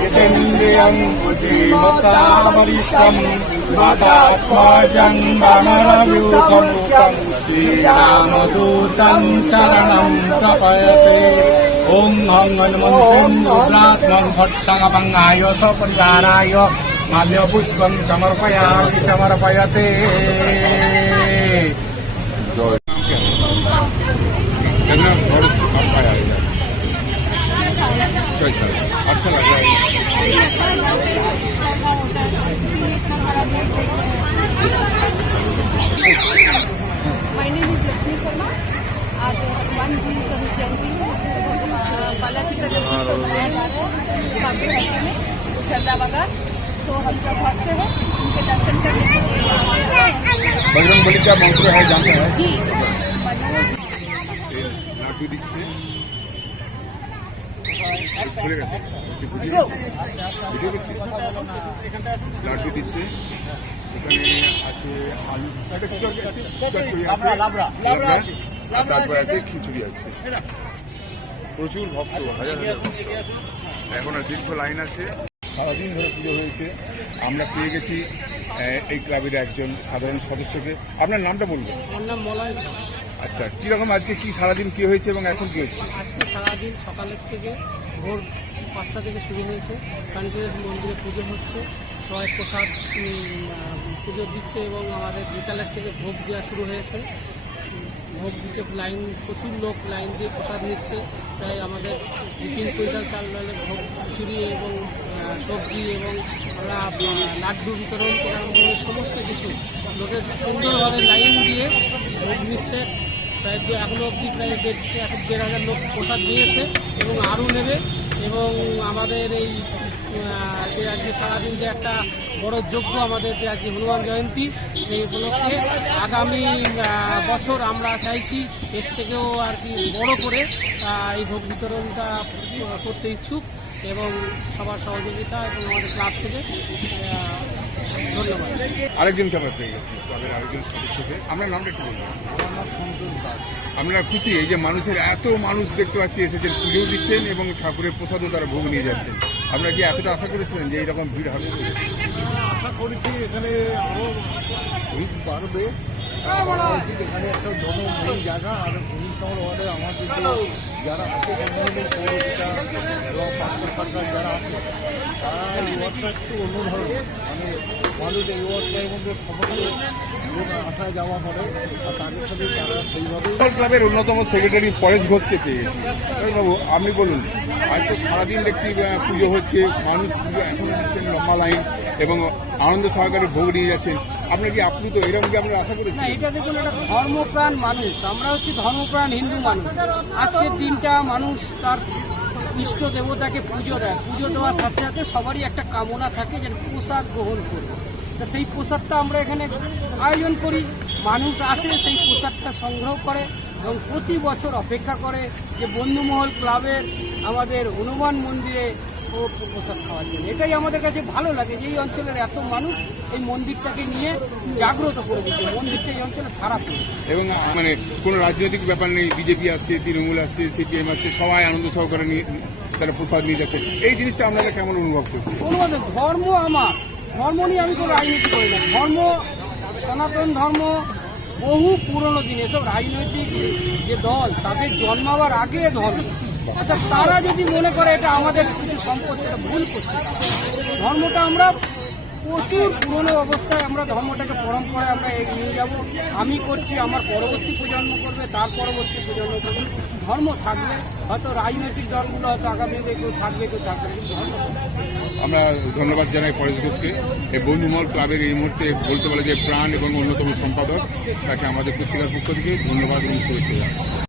यतेन्द्रियं बुद्धिमतामरिष्टं मातात्मजं वनरव्यूतमुखं श्रीरामदूतं शरणं प्रपयते ওং হং হনুমন্তুং রুদ্রাত্মং ভটসঙ্গভঙ্গায় সপরিহারায় মাল্য পুষ্পং সমর্পয়ামি সমর্পয়তে আচ্ছা লাগা My name is Lakshmi Sharma. आज वन का जब है काफी में श्रद्धा बागान तो हम सब भक्त हैं उनके दर्शन करने के लिए बजरंग बली का मंत्र है जानते हैं जी नाटू दिख से লাড্ডু দিচ্ছে এখানে আছে আলু আর তারপর আছে খিচুড়ি আছে। প্রচুর ভক্ত হাজার হাজার ভক্ত। এখন আর দীর্ঘ লাইন আছে। সারাদিন ধরে পুজো হয়েছে। আমরা পেয়ে গেছি এই ক্লাবের একজন সাধারণ সদস্যকে। আপনার নামটা বলবেন? আচ্ছা কীরকম আজকে কি সারাদিন কি হয়েছে এবং এখন কি হচ্ছে? আজকে সারাদিন সকালের থেকে ভোর পাঁচটা থেকে শুরু হয়েছে। কান্ট্রির মন্দিরে পুজো হচ্ছে। সবাই প্রসাদ পুজো দিচ্ছে এবং আমাদের বিকালের থেকে ভোগ দেওয়া শুরু হয়েছে। ভোগ দিচ্ছে, লাইন, প্রচুর লোক লাইন দিয়ে প্রসাদ নিচ্ছে, তাই আমাদের দু তিন কুইন্টাল চাল রয়েছে ভোগ, খিচুড়ি এবং সবজি এবং আমরা লাড্ডু বিতরণ করার সমস্ত কিছু লোকের সুন্দরভাবে লাইন দিয়ে ভোগ নিচ্ছে। প্রায় দু- এখনও অবধি প্রায় দেড়, এক দেড় হাজার লোক প্রসাদ নিয়েছে এবং আরও নেবে। এবং আমাদের এই যে আজকে সারাদিন যে একটা বড় যজ্ঞ আমাদের যে আজকে হনুমান জয়ন্তী, সেই উপলক্ষে আগামী বছর আমরা চাইছি এর থেকেও আর কি বড় করে এই ভোগ বিতরণটা করতে ইচ্ছুক এবং সবার সহযোগিতা এবং আমাদের ক্লাব থেকে ধন্যবাদ। আরেকজনকে আমরা পেয়ে গেছি তাদের আরেকজন সদস্যকে। আমরা নামটা একটু বলব আমরা খুশি? এই যে মানুষের এত মানুষ দেখতে পাচ্ছি এসেছেন পুজোও দিচ্ছেন এবং ঠাকুরের প্রসাদও তারা ভোগ নিয়ে যাচ্ছেন। আপনারা কি এতটা আশা করেছিলেন যে এইরকম ভিড় হবে আশা করেছি এখানে আরও ভিড় বাড়বে। এখানে একটা জায়গা আর ওয়ার্ডে যারা সরকার যারা আছে তারা ওয়ার্ডটা একটু অন্য মানে মানুষ ওয়ার্ডটার মধ্যে করে আর তাদের তারা ফুটবল ক্লাবের অন্যতম সেক্রেটারি পরেশ ঘোষকে পেয়ে গেছি বাবু, আপনি বলুন আজ তো সারাদিন দেখছি পুজো হচ্ছে, মানুষ পুজো এখনও লম্বা লাইন। এবং আনন্দ সহকারে ভোগ নিয়ে যাচ্ছেন। আপনার কি আপ্লুত? এরকম কি আপনারা আশা না করেছেন এটা দেখুন, এটা ধর্মপ্রাণ মানুষ। আমরা হচ্ছি ধর্মপ্রাণ হিন্দু মানুষ। আজকের দিনটা মানুষ তার ইষ্ট দেবতাকে পুজো দেয়। পুজো দেওয়ার সাথে সাথে সবারই একটা কামনা থাকে যে প্রসাদ গ্রহণ করবে তা সেই প্রসাদটা আমরা এখানে আয়োজন করি। মানুষ আসে, সেই প্রসাদটা সংগ্রহ করে এবং প্রতি বছর অপেক্ষা করে যে বন্ধুমহল ক্লাবের আমাদের হনুমান মন্দিরে ও প্রসাদ খাওয়ার জন্য। এটাই আমাদের কাছে ভালো লাগে যে এই অঞ্চলের এত মানুষ এই মন্দিরটাকে নিয়ে জাগ্রত করে দিচ্ছে। মন্দিরটা এই অঞ্চলে সারা এবং মানে কোনো রাজনৈতিক ব্যাপার নেই বিজেপি আসছে তৃণমূল আসছে সিপিএম আসছে সবাই আনন্দ সহকারে নিয়ে তারা প্রসাদ নিয়ে যাচ্ছে। এই জিনিসটা আপনারা কেমন অনুভব করছেন? ধর্ম আমার। ধর্ম নিয়ে আমি কোনো রাজনীতি করি না। ধর্ম সনাতন ধর্ম বহু পুরনো দিন। এসব রাজনৈতিক যে দল তাদের জন্মাবার আগে ধর্ম। তারা যদি মনে করে এটা আমাদের কিছু সম্পদ ভুল করছে, ধর্মটা আমরা প্রচুর পুরনো অবস্থায় আমরা ধর্মটাকে পরম্পরায় আমরা এগিয়ে নিয়ে যাব। আমি করছি, আমার পরবর্তী প্রজন্ম করবে, তার পরবর্তী প্রজন্ম করবে। ধর্ম থাকবে হয়তো রাজনৈতিক দলগুলো হয়তো আগামী দিনে কেউ থাকবে কেউ থাকবে আমরা ধন্যবাদ জানাই পরেশ ঘোষকে। এই বন্ধুমহল ক্লাবের এই মুহূর্তে বলতে পারে যে প্রাণ এবং অন্যতম সম্পাদক, তাকে আমাদের পত্রিকার পক্ষ থেকে ধন্যবাদ এবং শুভেচ্ছা জানাচ্ছি।